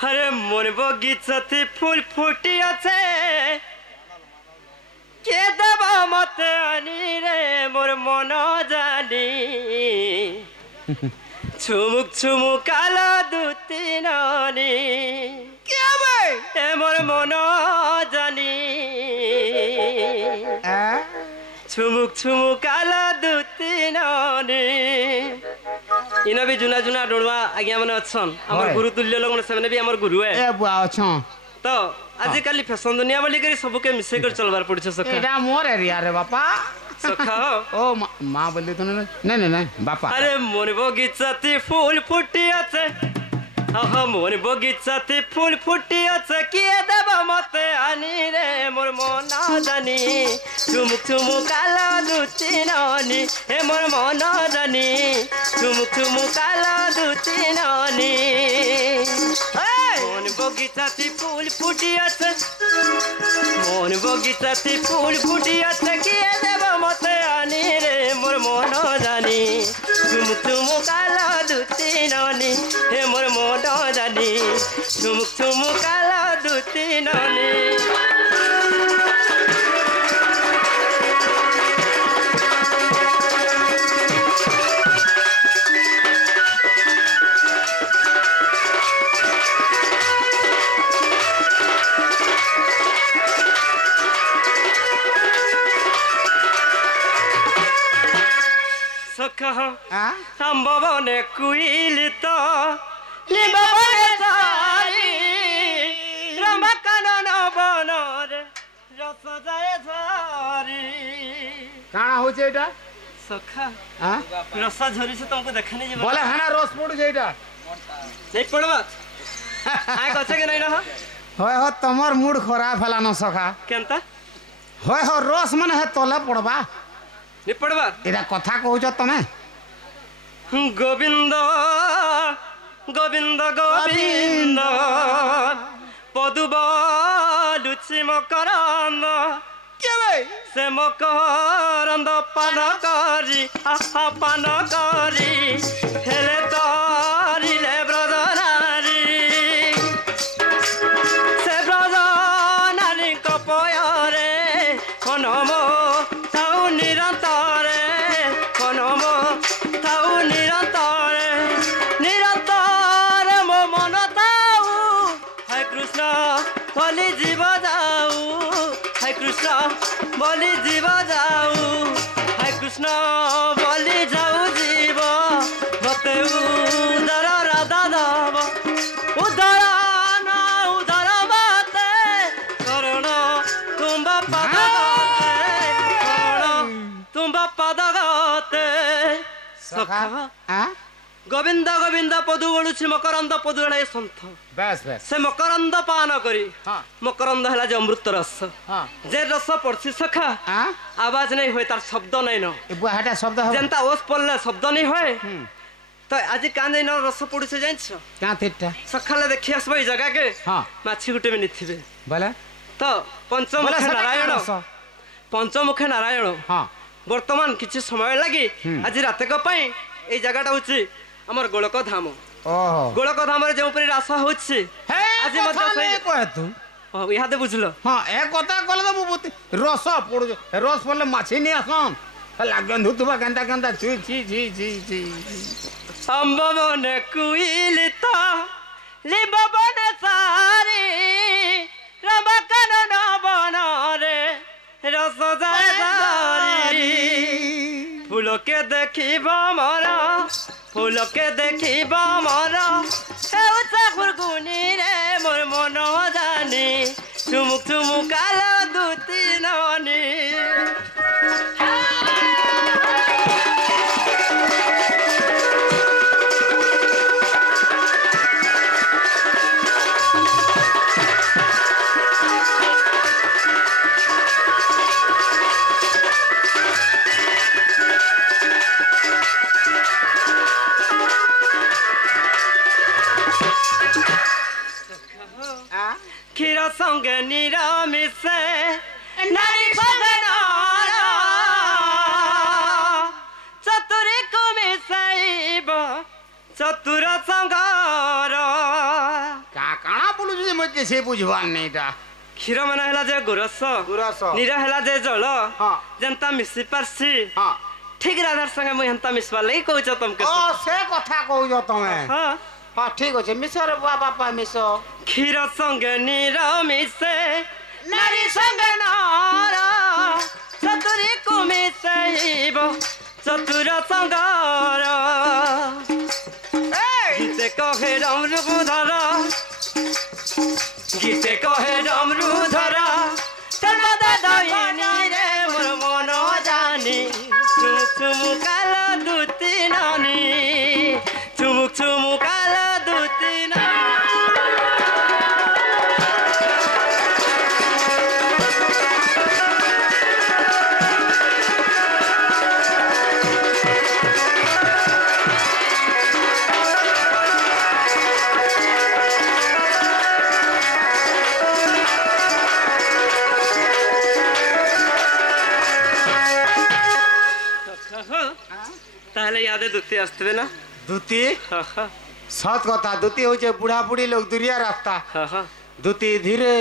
अरे मोर बगीचाते फूल फुटी আছে কে দেব মতে আনি রে মোর মন জানি চুমুক চুমুক আলো দুতি নানি কে ভাই এ মোর মন জানি চুমুক চুমুক আলো দুতি নানি इना भी जुना जुना डोड़वा आज्ञा माने अछन हमर गुरु तुल्य लोग ने सेने भी हमर गुरु है ए बुआ अछन तो आज काली फैशन दुनिया वाली करी सब के मिसे कर चलबार पड़ छ सखा एडा मोर एरिया रे बापा सखा ओ मां बोले तो नहीं नहीं नहीं बापा अरे मोर बगीचाते फूल फुटी আছে आहा मोर बगीचाते फूल फुटी আছে किए देब मते आनी रे मोर मन जानी चुमुक चुमुक आलो दुती नानी हे मोर मन जानी चुमुक चुमुक आलो दुती नानी मोर बगीचाते फूल फुटी আছে मोर बगीचाते फूल फुटी আছে किए देब मते आनी रे मोर मन जानी चुमुक चुमुक आलो दुती नानी हे मोर मन जानी चुमुक चुमुक आलो दुती नानी सखा हम बने कुइल तो लिबने सारी रंबा कानन बनर रस जाए सारी काना हो जे एटा सखा हां रसा झरी से तुमको देखने जे बोले हना रस पड़ जे एटा नहीं पड़बा आय कछे के नहीं रह होय हो तमर मूड खराब हला न सखा केनता होय हो रस मन है तोला पड़बा नहीं पड़बा एरा कथा कहू छ तमे गोविंद गोविंद गोविंद पदुबा लुचि मकरंद के भाई से मकरंद पान करी आहा पान करी हेले तरिले ब्रदनारी से ब्रदनारी कपयरे खनमो थाउ निरंतरे खनमो थाउ निरंतरे निरंतर मो मन थाउ हाय कृष्ण बोली जीव जाऊ हाय कृष्ण बोली जीव जाऊ हाय कृष्ण बोली जाऊ जीव मते उदर राधा दाव उदर ना उदर बाते करण तुम पद करण तुम पद गाते सखा हां गोविंद गोविंद पदु बळुछि मकरंद पदुळे संथ बस बस से मकरंद पान करी हां मकरंद हला जे अमृत रस हां जे रस पड़छि सखा हां आवाज नहीं होय तार शब्द नहीं न ए बुआ हटा शब्द हो जनता ओस पड़ले शब्द नहीं होय तो आज कांदे न रस पड़ुछि जानिछ का तेटा सखाले देखि आसबो ई जगह के हां माछी गुटे में निथिबे बोले तो पंचमुख नारायण पंचमुख नारायण हां वर्तमान किछि समय लागि आज रात को पई ए जगहटा होछि हमर गोलक धाम ओहो गोलक धाम रे जेउ परि रास होछि हे आज मत सही कह तू हां इहादे बुझलो हां ए कथा कहले तो मु रस पड़ रस पड़ले माछी नहीं आसन लागन धुतबा गंदा गंदा छी छी छी छी छी संभवन कुइलिता लिबवन सारी रमकन न बनरे रस जाय सारी फूल के देखिबा मरा फूल के देखिबा मरा हेउचा खुरगुनी रे मोर मन जानी चुमुक चुमुक आलो दुती नानी क्षीर संगे निरामिष नारी भजनारा चतुरी को मिसाइब चतुर संगार का काण ମୁଁ କିଛି ବୁଝିବାର ନେଇଟା କ୍ଷୀର ମାନେ ହେଲା ଯେ ଗୋରସ ଗୁରସ ନୀର ହେଲା ଯେ ଜଳ ହଁ ଯେନ୍ତା ମିଶି ପାରସି ହଁ ଠିକ ରାଧାର ସାଙ୍ଗେ ମୁଇଁ ହେନ୍ତା ମିଶବାର ଲାଗି କହୁଛ ତମକେ ଓ ସେ କଥା କହୁଛ ତମେ ହଁ ହଁ ଠିକ ଅଛି ମିଶ ରେ ବୁଆ ବାପା ମିଶ କ୍ଷୀର ସଙ୍ଗେ ନୀର ମିଶେ ନାରୀ ସଙ୍ଗେ ନର ଚତୁରୀକୁ ମିଶେଇବ ଚତୁର ସଙ୍ଗର ଗୀତେ କହେ ଡମରୁ ଧର গীতে কহে ডমরু ধরা সর্বদা দইনি রে মোর মন জানি চুমুক চুমুক আলো দুতি নানি চুমুক চুমুক আলো দুতি নানি তাহলে ইয়াদে দুতি আসবে না ধুতি হ্যাঁ হ্যাঁ সত কথা ধুতি হচ্ছে বুড়া বুড়ি লোক দুরিয়া রাস্তা হ্যাঁ হ্যাঁ ধুতি ধীরে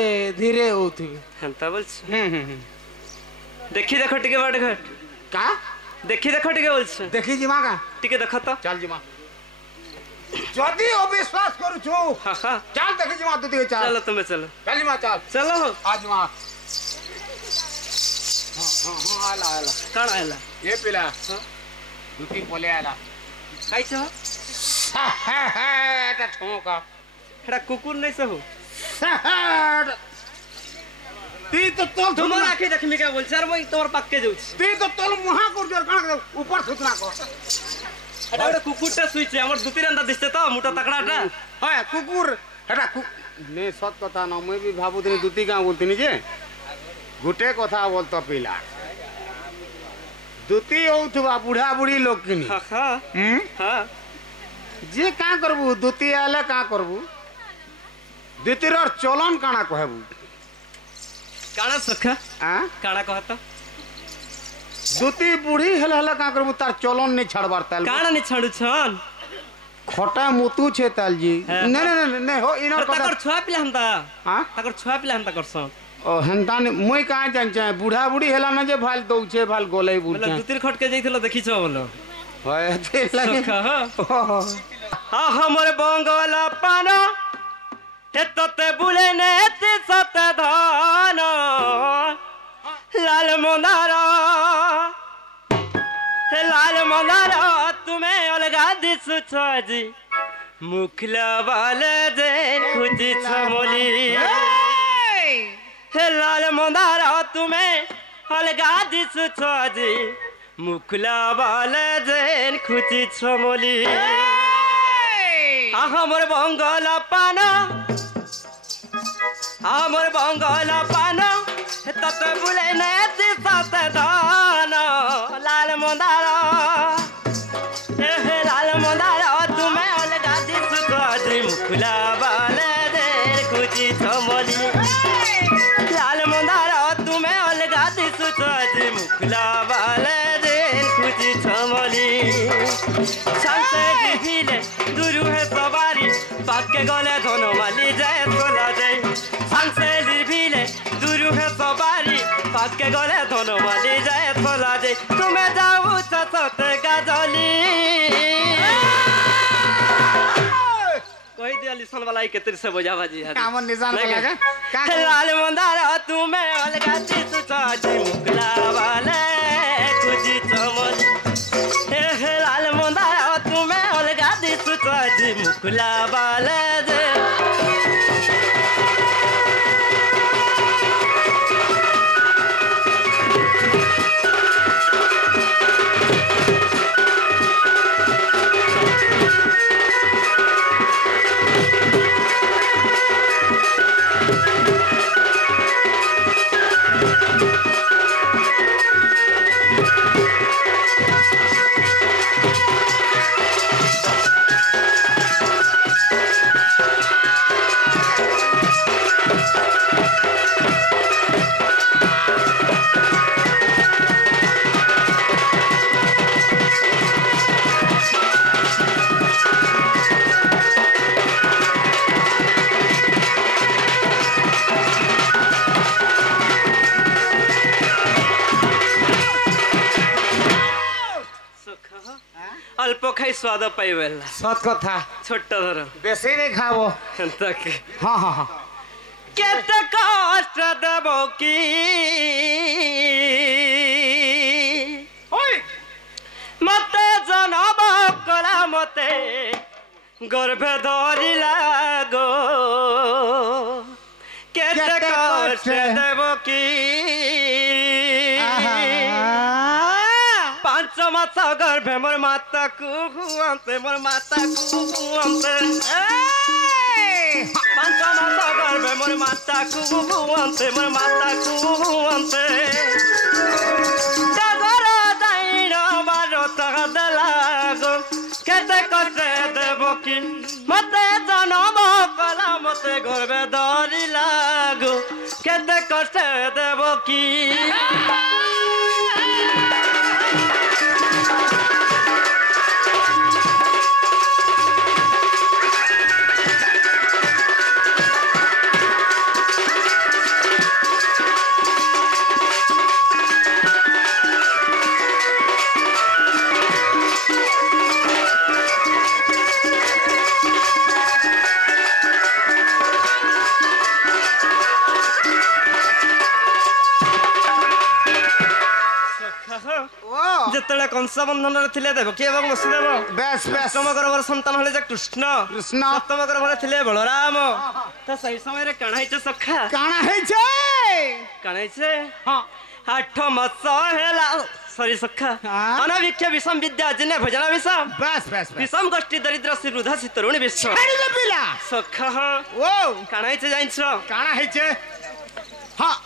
ধীরে উঠিবে হেন্তা বলছো হুম দেখি দেখো টিকে বাট ঘাট কা দেখি দেখো টিকে বলছো দেখি জিমা কা টিকে দেখো তো চাল জিমা যদি অবিশ্বাস করুছু হ্যাঁ হ্যাঁ চাল দেখি জিমা ধুতি চাল চলো তুমি চলো চাল জিমা চাল চলো আজ মা আলা আলা কাণ আইলা এ পিলা ধুতি পলে আলা খাইছ এটা ঠোকা এটা কুকুর নাই সব তুই তো তোল তোমার আখি দেখমি কে বলছ আর মই তোমার পাককে যাউছি তুই তো তোল মহা করজর কাণ উপর সুতনা কর এটা ওটা কুকুরটা শুইছে আমার দুতি রান্দা দিছে তো মোটা তাকড়াটা হ্যাঁ কুকুর এটা নে সত কথা না মুই বি ভাবুতিনি দুতি গাঁ বলতিনি যে গোটে কথা বলতো পিলা দুতি হউথবা বুঢ়া বুঢ়ী লোক কিনি হ্যাঁ হ্যাঁ হ্যাঁ যে কাঁ করবু দুতি আলে কাঁ করবু দুতির চলন কাଣା কহবু কাଣା সখা আঁ কাଣା কহত দুতি বুঢ়ী হেলে হেলে কাঁ করবু তার চলন নি ছাড়বার তাল কাଣା নি ছাড়ু ছন খটা মুতু ছে তালজি হ্যাঁ। নে নে নে নে হো ইনর কথা তাকর ছুয়া পিলা হন্তা হ্যাঁ তাকর ছুয়া পিলা হন্তা করছন ও হেন্তান মুই কাঁ জানছে বুঢ়া বুঢ়ী হেলা না যে ভাল দউছে ভাল গলাই বলে বুলছে দুতির খটকে যাইছিল দেখিছ বলো হয় তে লাগে সখা আমার বঙ্গলা পান হেততে বুলে নেতি সত ধন লাল মন্দার লাল মন্দার তুমি অলগা দিছুছ জি মুখলা বালে যে খুঁজিছ মলি হে লাল মন্দার তুমি অলগা দিছুছ জি মুখলা বালে যে খুঁজিছ মলি আমার বঙ্গলা পান আমার বঙ্গলা পান তত বুলে নেতি সত ধন লাল মন্দার হে লাল মন্দার তুমি অলগা দিছু আজি মুখলা বালে দে খুঁজি ছমলি লাল মন্দার তুমি অলগা দিছু আজি মুখলা বালে দে খুঁজি ছমলি শান্তে দিলে দুরু হে সবারি পাকে গলে ধনমালি যায় তোলা যায় শান্তে দিলে দুরু হে সবারি পাকে গলে ধনমালি যায় তোলা যায় তুমি যাও সতে গাজলি কই দিয়া লিসন वाला के तेरे से बजा बाजी কামন নিজান লাগা लाल मंदार तुम्हें अलगा चित साजी मुकला वाले खुजी चमन हे लाल मंदार तुम्हें अलगा दिस साजी मुकला वाले दे खाई स्वाद पाइबेला सत कथा छोट धर बेसी नहीं खाबो तक हाँ हाँ हाँ केते कष्ट देबो की मते जनम कला मते गर्भे धरिला गो केते कष्ट देबो की पांच मास गर्भे मोर माता को हुआंते मोर माता को हुआंते पांच मास गर्भे मोर माता को हुआंते मोर माता को हुआंते डगर दाइन बारो तक दलागो केते कष्ट देबो की मते जनम कला मते गर्भे धरि लागो केते कष्ट देबो की যেতলে কংস বন্ধনরে থিলে দেবকী এবং বসুদেব বেশ বেশ সপ্তম গর্ভর সন্তান হলে যে কৃষ্ণ কৃষ্ণ সপ্তম গর্ভরে থিলে বলরাম তো সেই সময় কাଣା হইছে সখা কাଣା হইছে কাଣା হইছে হ্যাঁ 8 মাস হেলা সরি সখা অনাভিক্ষ বিষম বিদ্যা জিনে ভোজন বিষম বেশ বেশ বিষম গোষ্ঠী দরিদ্র শ্রী রুধা তরুণী বিশ্ব ছাড়ি দে পিলা সখা ও কাଣା হইছে জানিছ কাଣା হইছে হ্যাঁ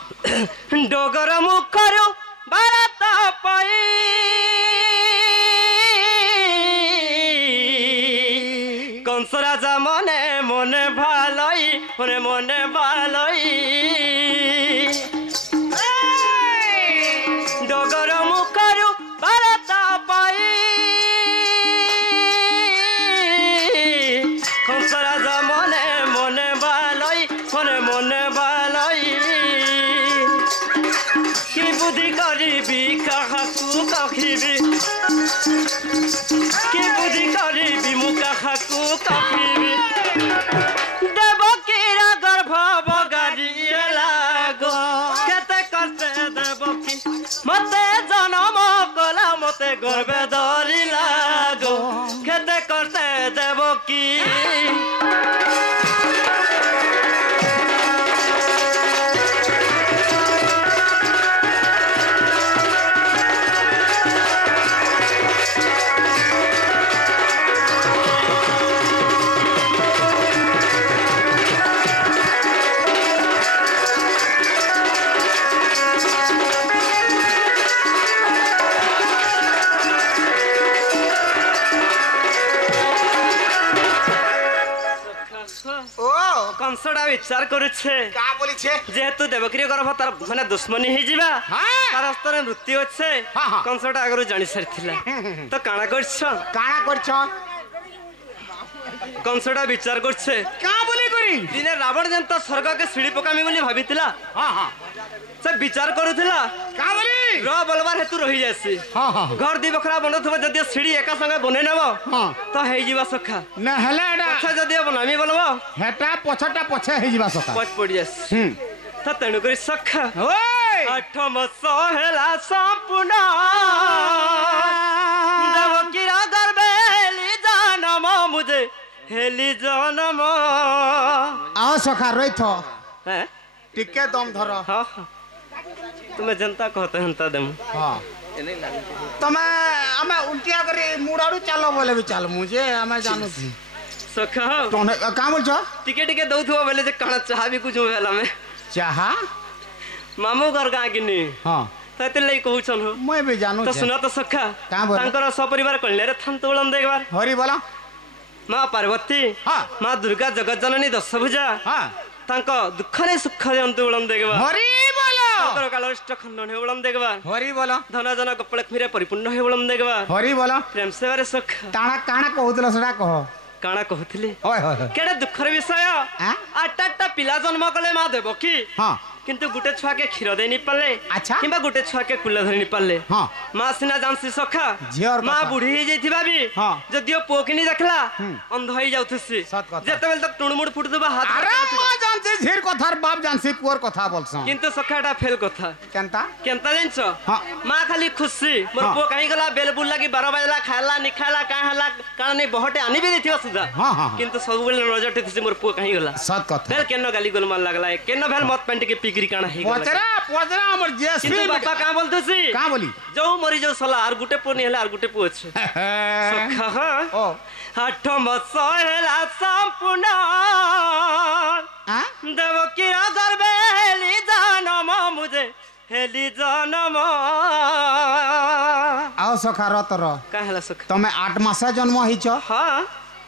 ডগর মুখরু ভারত পাই কংস রাজা মনে মনে ভালই মনে মনে ভালই ডগর মুখরু ভারত পাই কংস রাজা মনে মনে ভালই মনে মনে ভালই কি বুদ্ধি করিবি কাহাকু কখিবি কি বুদ্ধি করিবি মু কাহাকু কখিবি দেবকীর গর্ভ বগারি লাগো কেতে কষ্ট দেবকী মতে জনম কলা মতে গর্ভে ধরি লাগো কেতে কষ্ট দেবকী কংসটা বিচার করছে কা বলিছে যেহেতু দেবকীর গর্ভ তার মানে দুশ্মনী হয়ে যাবা তার স্তরে মৃত্যু আছে কংসটা আগরু জানি সারিছিলা তো কাଣା করছ কাଣା করছ কংসটা বিচার করছে কা বলি করি দিনে রাবণ যেন তো স্বর্গকে সিঁড়ি পকামি বলি ভাবিছিলা হ্যাঁ হ্যাঁ সে বিচার করুছিলা কা বলি র বলবার হেতু রহি যাসি হ্যাঁ হ্যাঁ ঘর দি বখরা বনথব যদি সিঁড়ি একা সঙ্গে বনাই নেব হ্যাঁ তো হয়ে যাবা সখা না হেলা এটা আচ্ছা যদি বনামি বলব হেটা পছটা পছে হই যাবা সকা পচ পড়ি যাস হুম তো তেণু করে সখা ওই 8 মাস হেলা সম্পূর্ণ দেবকীর গর্ভে হেলি জনম মুঝে হেলি জনম আও সখা রইথ হ্যাঁ টিকে দম ধর হ্যাঁ তুমি জনতা कहते हंता देम হ্যাঁ তমে আমি উল্টিয়া করে মুড়াড়ু চালো বলে বি চাল মুঝে আমি জানু সখা তোনে কা বলছ টিকে টিকে দউথুবা বেলে যে কাଣା চাহা भी कुछ होला में চাহা मामू घर गाँ किनी হ্যাঁ তাতে লাই কহুছন হো মই বি জানু তো শুনা তো সখা কা বল তাঙ্কর সপরিবার কল্যাণে থান্ত উলন দেখবার হরি বলা মা পার্বতী হ্যাঁ মা দুর্গা জগজ্জননী দশভুজা হ্যাঁ ତାଙ୍କ ଦୁଃଖରେ ସୁଖ ଦିଅନ୍ତୁ ଉଳନ ଦେଖବା হরি বল ତାଙ୍କର କାଳରିଷ୍ଟ ଖଣ୍ଡନ ହେ ଉଳନ ଦେଖବା হরি বল ଧନ ଜନ କପଳକ୍ଷ୍ମୀରେ ପରିପୂର୍ଣ୍ଣ ହେ ଉଳନ ଦେଖବା হরি বল ପ୍ରେମ ସେବାରେ ସୁଖ ତାଣା କାଣା କହୁଥିଲ ସେଟା କହ କାଣା କହୁଥିଲି ଓଏ ହୋଏ କେଡ଼େ ଦୁଃଖର ବିଷୟ ଆଁ? 8ଟା ପିଲା ଜନ୍ମ କଲେ ମା ଦେବକୀ ହଁ কিন্তু গুটে ছুয়াকে ক্ষীর দেই নি পারলে আচ্ছা। কিংবা গুটে ছুয়াকে কুলে ধরি নি পারলে হ্যাঁ মা সিনা জানছি সখা ঝিওর মা কথা। বুড়ি হয়ে যাইথিবা বি হ্যাঁ। যদিও পুଅ কিনি দেখলা অন্ধ হয়ে যাউথিসি সত কথা। যেতেবেলে তো টুণমুড় ফুটুবা হাত আরে মা জানছি ঝির কথার বাপ জানছি পুয়ার কথা বলছ কিন্তু সখা এটা ফেল কথা কেনতা কেনতা জানছ হ্যাঁ। মা খালি খুশি মোর হ্যাঁ। পুଅ কাহি গলা বেল বুল লাগি 12 বাজলা খাইলা নি খাইলা কা হলা কারণ এই বহটে আনিবি দেথিবা সুদা হ্যাঁ, হ্যাঁ। কিন্তু ସବୁବେଳେ নজরতে থিসি মোর পুଅ কাহি গলা সত কথা বেল কেন গালি গোলমাল লাগলা কেন ভেল মত পেন্টি के पिगरी काना हे गला পচরা পচরা আমার জেসপি কিন্তু বাপা কা বলতেছি কা বলি जो मरी जो सला আর গুটে পুনি হেলা আর গুটে পুଅ আছে সখা ও আঠ মাস হেলা সম্পূর্ণ হ্যাঁ দেব কি গর্বে হেলি জানম মুঝে হেলি জানম আও সখা রতর কা হেলা সখা তুমি 8 মাসে জন্ম হইছ হ্যাঁ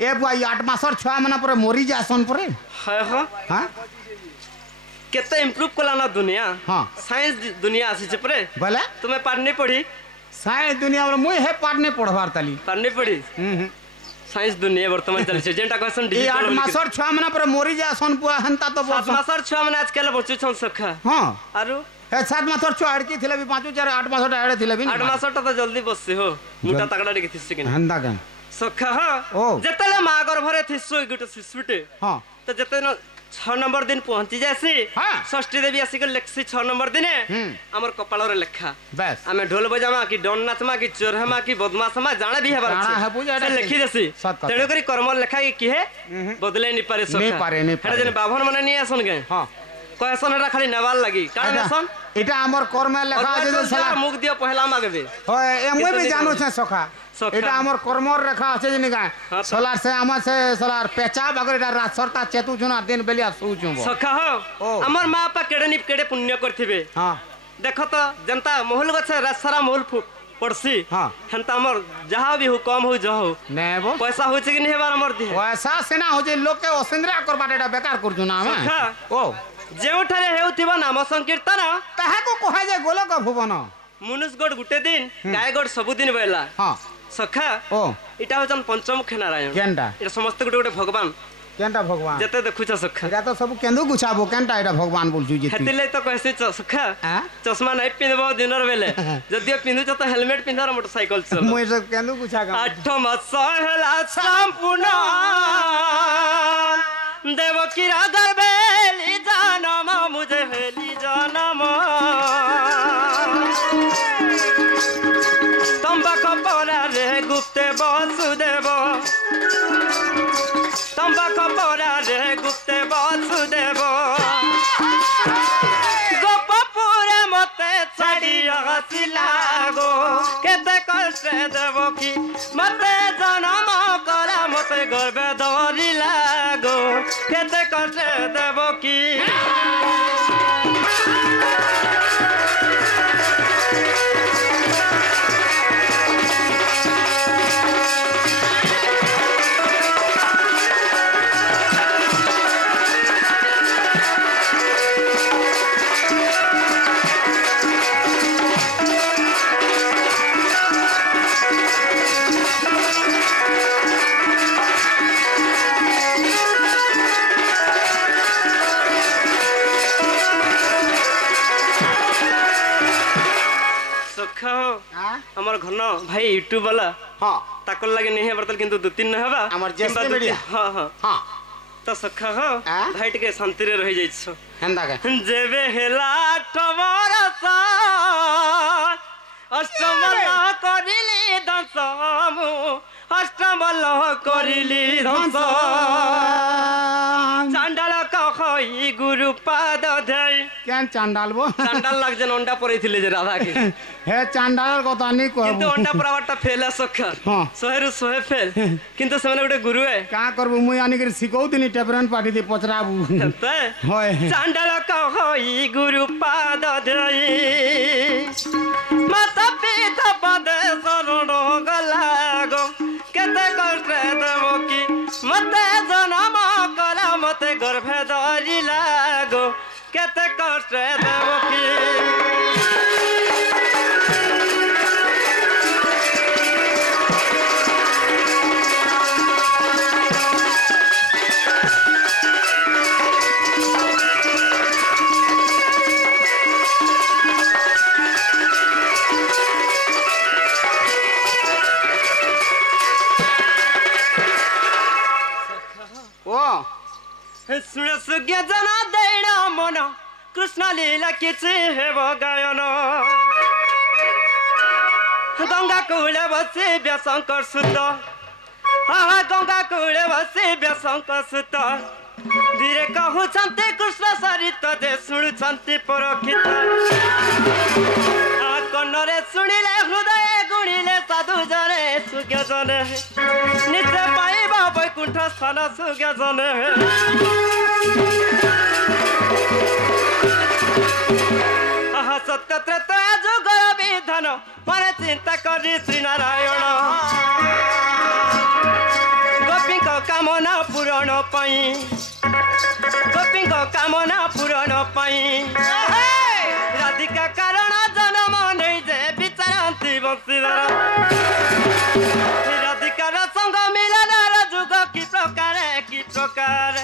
এ বুয়া 8 মাসর ছুয়া মানে পরে মরি যাসন পরে হ্যাঁ হ্যাঁ হ্যাঁ केते इम्प्रूव कला ना दुनिया हाँ। साइंस दुनिया आसी छे परे बोले तुम्हें पढ़ने पड़ी साइंस दुनिया में मुई हे पढ़ने पढ़वार ताली पढ़ने पड़ी साइंस दुनिया वर्तमान चल छे जेंटा क्वेश्चन ए डिजिटल 8 मासर छुआ মানে পরে মরি যাসন পুয়া হেনতা তো 7 বলছ मासर छुआ माने आजकल बच्चू छन सखा हां आरु ए 7 मासर छुआ अड़की थिले भी 5 4 8 मासर अड़े थिले भी 8 मासर तो जल्दी बससे हो मुटा तगड़ा रे थिस के हेनता के सखा ओ। हां जेतले मा गर्भरे थिसो गुटे शिशुटे हां तो जेतने 6 नंबर दिन पहुंची जासी हाँ। षष्ठी देवी आसी के लेखसी 6 नंबर दिने हमर कपाल रे लेखा बस आमे ढोल बजामा कि डन नाचमा कि चोरहमा कि बदमाशमा जाना भी हेबार जाना है पूजा से एटा लिखि देसी सत कथा। तेणु करी कर्म लेखा कि हे बदले नि पारे सखा नहीं पारे, नहीं पारे। हेटा जने बाभन माने नि आसन गए हां कहसन एटा खाली नवाल लागी कारण आसन এটা আমার কর্মে লেখা আছে যে সালা मुख दियो पहला मागबे হয় এমই কিন্তু বি জানো নিকো। আছে সখা সখা। এটা আমার কর্মর রেখা আছে যে নিগা হ্যাঁ তো। সলার সে আমার সে সলার পেচা বাগর এটা রাতরটা চেতু জুনা দিন বেলিয়া সুচু सखा हो ओ। हमर मां पा केडे नि केडे पुण्य करथिबे हां देखो तो जनता मोहल गछ सारा मोहल पड़सी हाँ। हेंता हमर जहाँ भी हो कम हो जहो নেবো पैसा होय छै कि नहीं हेबार हमर दिहे পয়সা সেনা হচ্ছে লোকে অসিন্দ্রা করবা এটা বেকার করছু না আমি সখা। ও ଯେଉଁଠାରେ ହେଉଥିବା ନାମ ସଂକୀର୍ତ୍ତନ ତାହାକୁ କୁହାଯାଏ ଗୋଲକ ଭୁବନ ମନୁଷ୍ୟଗଡ଼ ଗୋଟେ ଦିନ ଗାୟଗଡ଼ ସବୁଦିନ ବଇଲା ହଁ ସଖା ଓ ଏଇଟା ହଉଛନ୍ ପଞ୍ଚମୁଖ ନାରାୟଣ କେନ୍ଟା ଏଇଟା ସମସ୍ତେ ଗୋଟେ ଗୋଟେ ଭଗବାନ କେନ୍ଟା ଭଗବାନ ଯେତେ ଦେଖୁଛ ସଖା এটা তো সব কেন্দু গুছাবো কেনটা এটা ভগবান বলছু যে তুই ହେତିର୍ଲାଗି ତ କହିସି ସଖା আ? ଚଷମା ନାଇଁ ପିନ୍ଧିବ ଦିନର ବେଲେ ଯଦିଓ ପିନ୍ଧୁଛ ତ ହେଲମେଟ ପିନ୍ଧାର ମୋଟରସାଇକେଲ ଚଲ মুই সব কেন্দু গুছা গাম 8 ମାସ ହେଲା ସମ୍ପୂର୍ଣ୍ଣ ଦେବକୀର ଗର୍ଭେଲି ଜନମ ମୁଝେ ହେଲି ଜନମ ତମ୍ବାକ ପରାରେ ଗୁପ୍ତେ ବସୁଦେବ ତମ୍ବାକ ପରାରେ ଗୁପ୍ତେ ବସୁଦେବ ଗୋପପୁରେ ମତେ ଛାଡ଼ି ଆସିଲା ଗো କେତେ କଷ୍ଟ ଦେବ କି ମତେ ଜନମ କଲା ମତେ ଗର୍ଭେ ଧରିଲା ଗো କେତେ କଷ୍ଟ ଦେବ କି ସଖା আমার ঘন ভাই ইউটিউব वाला হ্যাঁ তাকর লাগে নেই বর্তল কিন্তু দু তিন হবা আমার জেসপি মিডিয়া। হ্যাঁ হ্যাঁ হ্যাঁ তো সখা হো আ? ভাই টিকে শান্তিরে রহি যাইছ হেন্দা কে যেবে হেলা টবরস অষ্টমল করিলি দশমু অষ্টমল করিলি ধ্বংস চান্ডাল কখই গুরু পাদ ধই কেন চান্ডালবো চান্ডাল লাগছে অন্ডা পড়েছিলে যে রাধাকে হে চান্ডালের কথা নি কিন্তু কহবো অন্ডা পড়াবারটা ফেল সখা হ্যাঁ। 100 রু 100 ফেল কিন্তু সেমানে গোটে গুরু এ কা করবো মুই আনিকি শিখাউতিনি টেপরেন পার্টি দি পচরাবু তে হয় চান্ডাল কহই গুরু পাদ ধই মাতা পিতা পদে শরণ গলা গো কেতে কষ্ট দেব কি মতে জনম কলা মতে গর্ভে ধরিলা গো কেতে কষ্ট দেব কি ଶୁଣ ସୁଜ୍ଞ ଜନ ଦେଇଣ ମନ କୃଷ୍ଣ ଲୀଳା କିଛି ହେବ ଗାୟନ ଗଙ୍ଗା କୂଳେ ବସି ବ୍ୟାସଙ୍କ ସୁତ ଗଙ୍ଗା କୂଳେ ବସି ବ୍ୟାସଙ୍କ ସୁତ ଧୀରେ କହୁଛନ୍ତି କୃଷ୍ଣ ସରିତ ଯେ ଶୁଣୁଛନ୍ତି ପରକ୍ଷିତ କର୍ଣ୍ଣରେ ଶୁଣିଲେ ହୃଦୟ ଗୁଣିଲେ ସାଧୁ ଜନେ ସୁଜ୍ଞ ଜନେ ନିଜେ ପାଇବ ବୈକୁଣ୍ଠ ସ୍ଥାନ ସୁଜ୍ଞ ଜନେ ସତ୍ୟ ତ୍ରେତୟା ଯୁଗର ବିଧାନ ପରେ ଚିନ୍ତା କରି ଶ୍ରୀନାରାୟଣ ଗୋପୀଙ୍କ କାମନା ପୂରଣ ପାଇଁ ଗୋପୀଙ୍କ କାମନା ପୂରଣ ପାଇଁ ରାଧିକା କାରଣ ଜନମ ନେଇ ଯେ ବିଚାରନ୍ତି ବଂଶୀଧର ରାଧିକାର ସଙ୍ଗ ମିଳନର ଯୁଗ କି ପ୍ରକାର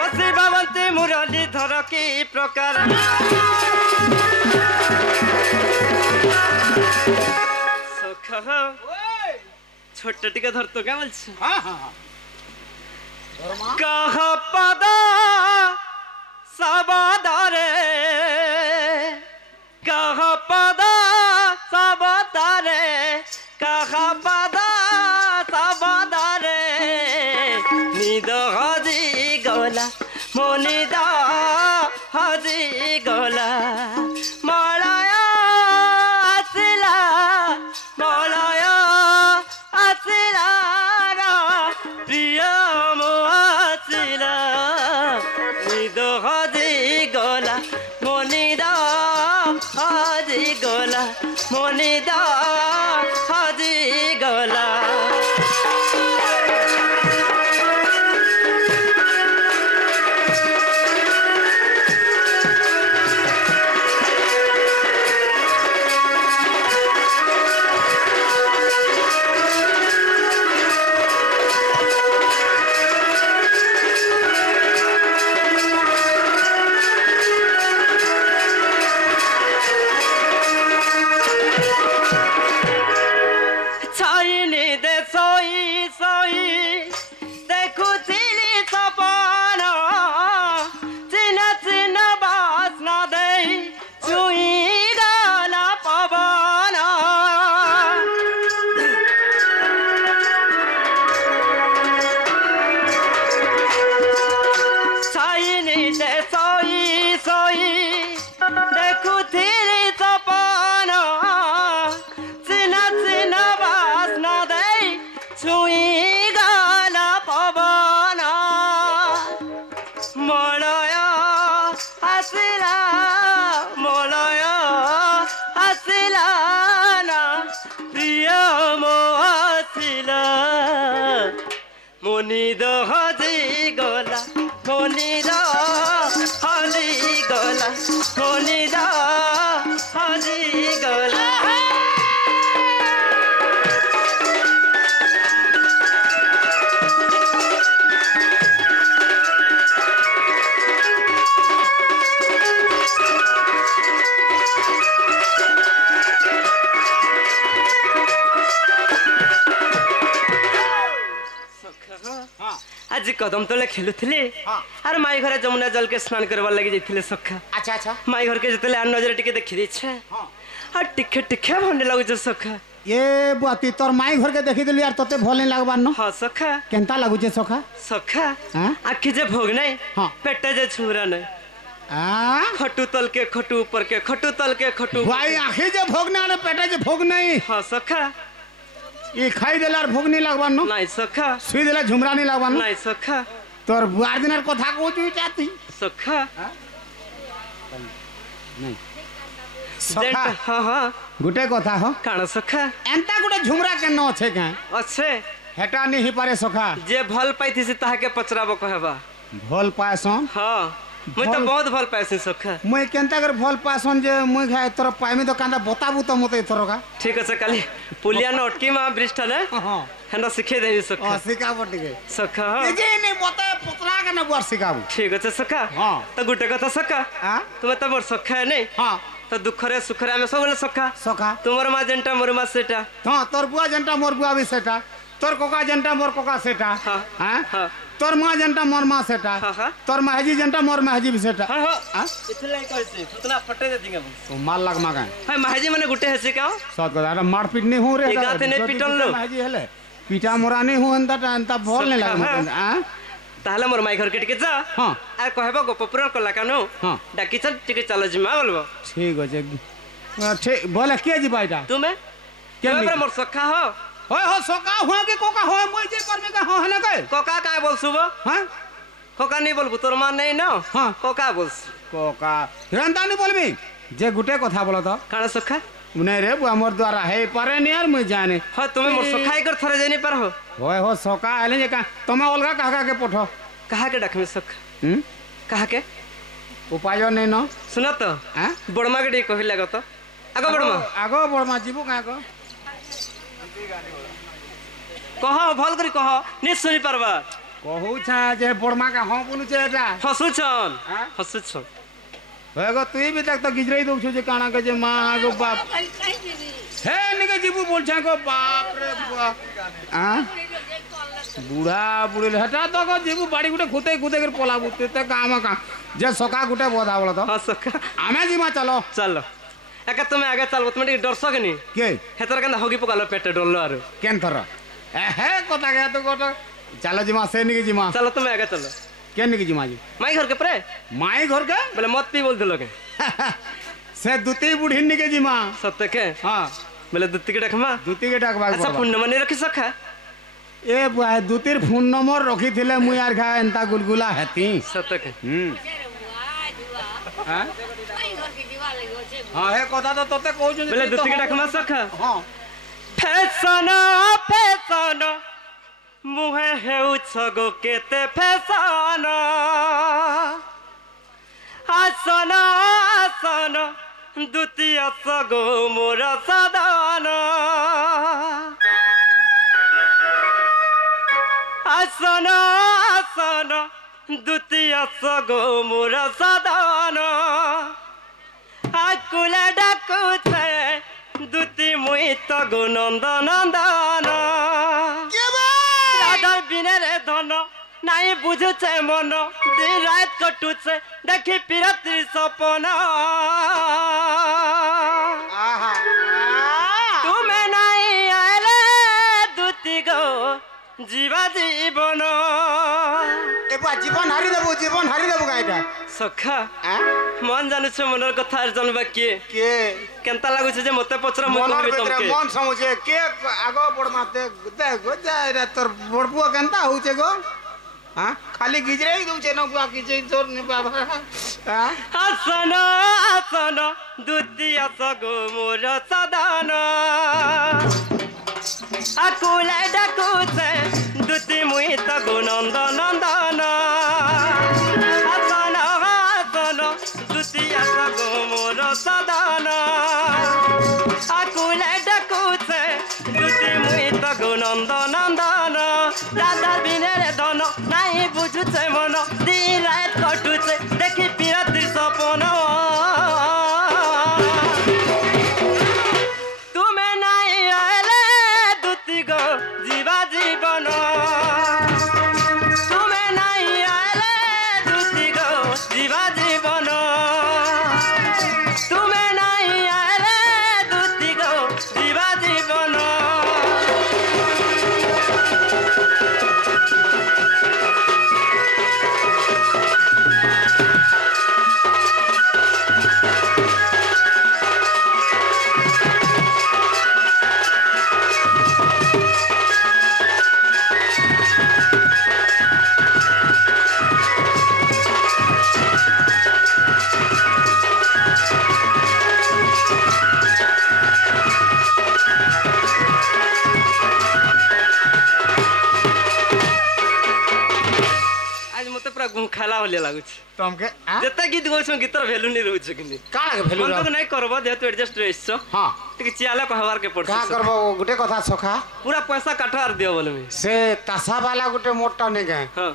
ବସି ଭାବନ୍ତି ମୁରଲୀଧର କି ପ୍ରକାର ছোট্ট টিকে ধরতো কে বলছি কাহ পদ সবদরে কাহ পদ সবদরে কাহ পদ সবদরে নিদ হজি গলা মনিদ হজি গলা মলয় আসিলা মলয় আসিলা প্রিয় মো আসিলা নিদ হজি গলা মনিদ হজি গলা মনিদ হজি গলা মনিদ হজি গলা মনিদ হজি গলা মনিদ হজি গলা आज कदम तले खेलुथिले आर माई घरे जमुना जल के स्नान करवा लगी जाइथिले सखा अच्छा अच्छा माई घर के जतले आ नजर टिके देखि दैछे आ टिके टिके भंडे लागु छ सखा ये बुआती तोर माई घर के देखि दिली यार तते भल नहीं लागबार न हां सखा केनता लागु छे सखा सखा हां आखि जे भोग नहीं हां पेटे जे छुरा नहीं खटू तल के खटू ऊपर के खटू तल के खटू भाई आखि जे भोग ना ने पेटे जे भोग नहीं हां सखा ये खाई देलार भोग नहीं लागबार न नहीं सखा सुई देला झुमरा नहीं लागबार न नहीं सखा तोर बुआर दिनार कथा को जुई चाहती सखा नहीं सखा हां हां गुटे कथा हो काण सखा एंता गुटे झुमरा के न छे का अच्छे हेटा नहीं पारे सखा जे भल पाइथि से ताहा के पचराबो कहबा भल पायसन हां मुई तो बहुत भल पाइसी सखा मुई केनता कर भल पायसन जे मुई खाए तोर पाइमी तो कांदा बताबू तो मते तोर का ठीक है काली पुलिया नटकी मा ब्रिस्ट ने हां हेंदा सिखे देबी सखा सिखा बटिके सखा ए जे ने बता पुतला के न बुआर सिखाबू ठीक है सखा हां तो गुटे कथा सखा हां तुम तो मोर सखा नहीं हां तो दुखरे सुखरे में सब सखा सखा तुमर मा जेंटा मोर मा सेटा हां तोर बुआ जनता मोर बुआ भी सेटा तोर कोका जनता मोर कोका सेटा हां हां हां তোর মা যেনটা মোর মা সেটা हाँ हाँ তোর মাহাজি যেনটা মোর মাহাজি বি সেটা हाँ हाँ हाँ? इतने कहते उतना फटे दे देंगे ও মার লাগ মাগায় हाय महाजी माने गुटे हसी का সত কথা এটা মারপিট নেই হো রে এই গাতে নেই পিটন লো। মাহাজি হেলে পিটা মরা নেই হো এন্তা এন্তা ভাল নেই লাগে হ্যাঁ। মতে আ ताहले मोर माई घर के टिके जा हाँ आ कहबो गप पुरा कला कानो हाँ डाकी चल टिके चलो जिमा बोलबो ঠিক আছে ঠিক বলে কে যাবা এটা तुम्हें क्या तुम्हें नहीं? मोर सखा हो হয় হো সকা হয় কি কোকা হয় মই যে করবে কা হয় না কে कोका काय बोलसुबो হ্যাঁ कोका नहीं बोलबो तोर मान नहीं ना हाँ। कोका बोलस কোকা হিরন্তা নি বলবি যে গুটে কথা বলো তো काना सखा নাই রে আমার দ্বারা হে পারে নি আর মই জানে हाँ तुम्हें मोर सखा कर थरे जानी पर हो হয় হো সকা আইলে যে কা তুমি অলগা কাহা के পঠো कहा के डक में सखा হুম कहा के উপায় নেই ন सुना तो হ্যাঁ बड़मा के डी कहिला गत आगो बड़मा আগ বড়মা ଯିବୁ କାଁ କ कह भल करी कह नहीं सुनी पारबा କହୁଛା ଯେ ବড়ମା କା ହଁ ବୋଲୁଛେ ଏଟା हसुछन हाँ? हसुछन ହେ ଗো তুই ବି ତାକୁ ତ ଗିଜରେଇ ଦଉଛୁ ଯେ କାଣା କେ ଯେ ମା ଗো ବାପ হে নিকে ଯିବୁ ବୋଲଛା ଗো ବାପ ରେ ବାପ ଆଁ বুড়া বুড়ি হেটা তো গো ଯିବୁ বাড়ি গুটে খুঁতে খুঁতে করে পলাবু তুই তো কাম কা যে সকা গুটে বদা বল তো हाँ सखा ଆମେ ଯିମା চলো चलो एका तुम्हें आगे चल तुम टिके डर सके কে हेतर के होगी पकालो पेटे डोलो आरो কেন থর হে কথা কে তো গোট চলো ଯିমা ସେ নিকে ଯିমা चलो तुम्हें आगे चलो কে নিকে ଯିমা জি माई घर के परे মাই ঘর কে बोले मत पी बोल दिलो के সে দুতি বুড়ি নিকে ଯିমা सत्य के হ্যাঁ बोले दुत्ती के डखमा দুতি কে ডাকবা अच्छा पुण्य मनी रखी सखा এ দুতির ফোন নম্বর রখিলে মুই আর খা এন্তা গুলগুলা হেতি सत्य के হ্যাঁ হ্যাঁ হে কথা তো তোতে কইছুন बोले दुत्ती के डखमा सखा হ্যাঁ फैशन फैशन मुहे हेउ छगो केते फैशन आसन आसन द्वितीय सगो मोर सदान आसन आसन द्वितीय सगो मोर सदान आकुला डाकुछे दुती मुई तगो नंद नंदन राधार बिने रे धन नाई बुझुछे मन दिन रात कटुछे देखी पिरतिर सपन तुम्हें नाई आले दुती गो जीवा जीवन এবার জীবন হারি দেবো গাইটা सखा হ্যাঁ मन जानुछे मनर कथा जानबा किए কে केनता लागुछे जे मते पचरा मुई মনের कहबি ভিতরে तमके মন সমুছে কে আগ বড় মাতে দেখো যা এরা তোর বড় পুয়া কেনতা হউছে গো হ্যাঁ খালি গিজরেই দউছে না পুয়া কিছু তোর নি বাবা হ্যাঁ आसन आसन द्वितीय सगो मोर सदान आकुला डाकुछे दुती मुई तगो नंद नंदन आसन आसन द्वितीय सगो मोर सदान आकुला डाकुछे दुती मुई तगो नंद नंदन राधा बिने रे धन नाई बुझुछे मन दिन रात कटुछे देखी पिरतिर सपन तुम्हें नाई आले दुती गो जीवा जीवन तुम्हें नाई आले दुती गो जीवा जीवन तुम्हें नाई आले दुती गो जीवा जीवन आज मते पूरा गुंखाला होलिया लागुछ তোমকে जेते गीत गौछ गीतर भ्यालु नहीं रहउछ किनी কাଣା কে ভ্যালু मन तो नहीं करबो जेतु एडजस्ट रहिछ হ্যাঁ टिके चियाला कहवार के पड़छ কা করব গুটে কথা সখা पूरा पैसा काटार दियो बोले में সে তাসা বালা গুটে মোটা নে গে हां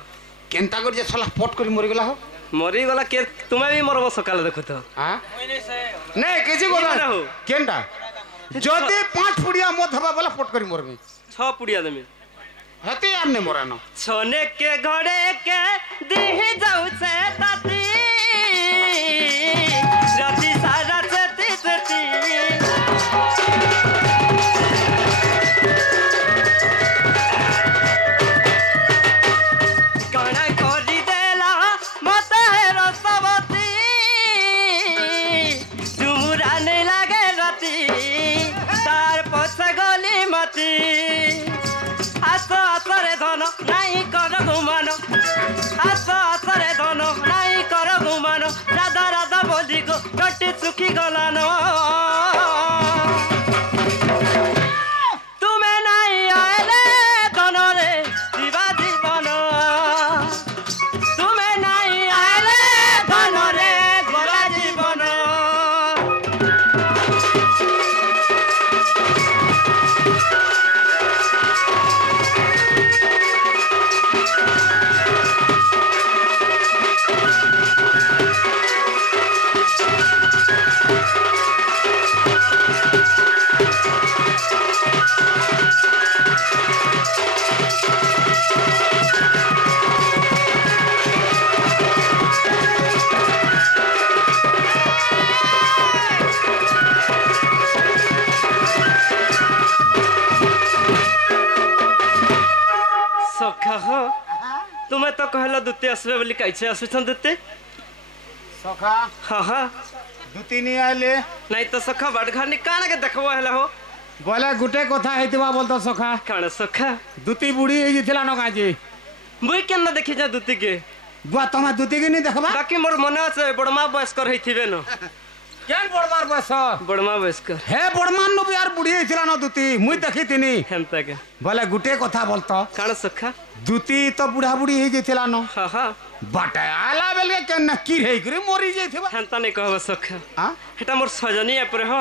কেনতা করে যে ছলা পট করে মরি গলা হো मरी गला के तुम्हें भी मरबो सकाल देखो तो হ্যাঁ নে কেজি কথা কি হো? কেনটা যদি 5 ফুড়িয়া মত হবা বলা পট করে মরবি 6 पुड़िया देमे हेते यार ने मोरा न छोने के घोड़े के दी जाऊ से ताती राती सारा चती चती कणा कोरी देला मत है रसवती झुमुरा नहीं लागे राती तार पछ गली मती आस आसरे धन नहीं कर घुमान आस आसरे धन नहीं कर घुमान राधा राधा बोली गो गटी सुखी गलान तुम्हें नहीं आएले धन रे दिवा जीवन तुम्हें नहीं आएले धन रे गोला जीवन सखा हो तुम्हें तो कहला दुते आसबे बोली कैसे आसुछन दुते सखा हाँ हाँ दुती नहीं आले नहीं तो सखा बाटघानी काना के देखबो हैला हो बोले गुटे कथा हेतिबा बोलतो सखा काना सखा दुती बुढ़ी हे जिथिला न काजी मुई केन देखि जा दुती के बुआ तमा दुती के नहीं देखबा बाकी मोर मन আছে बड़मा बयस कर हइथिबे न केन बड़मार बस बड़मा बयस कर हे बड़मान नो यार बुढ़ी हेतिला न दुती मुई देखि तिनी हेमता के बोले गुटे कथा बोलतो काना सखा दुती तो बुढ़ा बुढ़ी हे जिथिला न हाँ हाँ बाटा आला बेल के केन की रे करी मोरी जेथिबा हेमता नहीं कहबो सखा हां हेटा मोर सजनी पर हो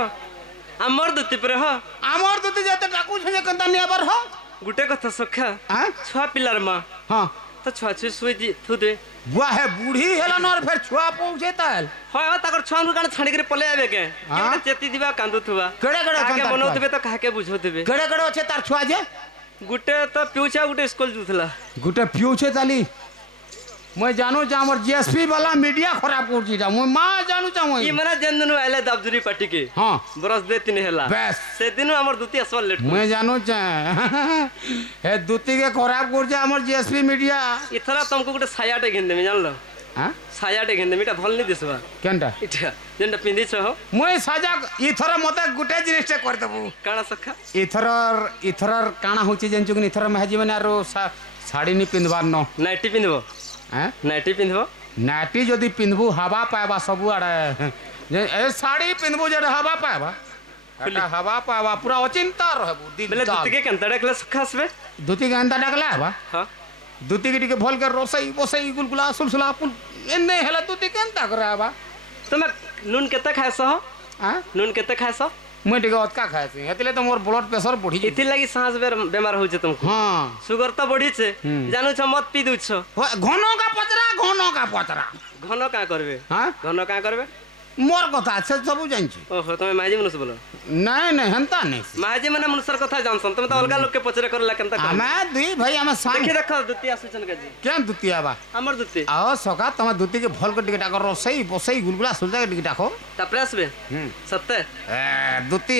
हमर दुती पर हो आमर दुती जते टाकू छे कंता नि आबर हो गुटे कथा सखा हां छुआ पिलार मां हां तो छुआ छुई सुई दी थु दे बुआ है बूढ़ी हेला न फिर छुआ पहुंचे ताल হয় তাকর ছুয়ানু কানে ছাড়ি করে পলে আবে কে হ্যাঁ? চেতি দিবা কান্দুথুবা কেড়ে কেড়ে কাকে কান্দা বনৌথিবে তো কাকে বুঝৌথিবে केड़े केड़े अच्छे तार छुआ जे গুটে তো পিউছা গুটে স্কুল जुथला गुटे पियूछे ताली मैं जानू चा हमर जीएसपी वाला मीडिया खराब कर जी मैं मां जानू चा ই मैं মানে জেনদনু আইলে দাবজুরি পাটি কে हां বরস দে তিন হেলা बस সেদিনু আমার দুতি আসল লেট मैं जानू चा हे दूती के खराब कर जे हमर जीएसपी मीडिया ইথরা তুমকু গুটে ছায়াটে ঘিন দেমি জানলো हां ছায়াটে ঘিন দেমি এটা ভাল নি দিছবা केनटा এটা যেনটা পিন্দিছ हो मैं साजा इथर मते गुटे जिनिसटे कर देबू কানা সখা इथर काना होची जेन चुगनी इथर महजी माने आरो साड़ी नि पिनबार न নাইটি পিনবো हैं নাইটি পিনবো नाटी जदि पिनबू हवा पाएबा सबु आड़े ए साड़ी पिनबू जड़े हवा पाएबा एटा हवा पाएबा पूरा अचिंता रहबू दिन বেলে दाल। দুতি কে কেনতা ডাকলে সখা আসবে दुती के अंदर डगला है बा হ্যাঁ दुती के टिके भल के रोसई बोसई गुलगुला सुलसुला पुल एने हेला दुती केनता करे बा তুমি নুন কেতে খাইছ हो हां নুন केते खाइस मैं टिके अतका खाएसी हेतिले तो मोर ब्लड प्रेशर बढ़ी इथि लागि सांस बेमार होचे तुमको हां सुगर तो बढ़ी छे जानू छ मत पी दू छ घनो का पचरा घन का करबे हां घन का करबे मोर कथा से सब जान छी ओहो तुम माजी मनुष्य बोलो नहीं नहीं हंता नहीं माजी माने मनुष्यर कथा जानसन तुम तो अलगा लोग के पचरे करला केनता कर हमें दुई भाई हमें सांग देखि देखो दुती आसुचन के जी केन दुती आबा हमर दुती आओ सका तमा दुती के भल के टिके टाको रोसई बोसई गुलगुला सुलजा के टिके टाको तापरे आसबे सत्य दुती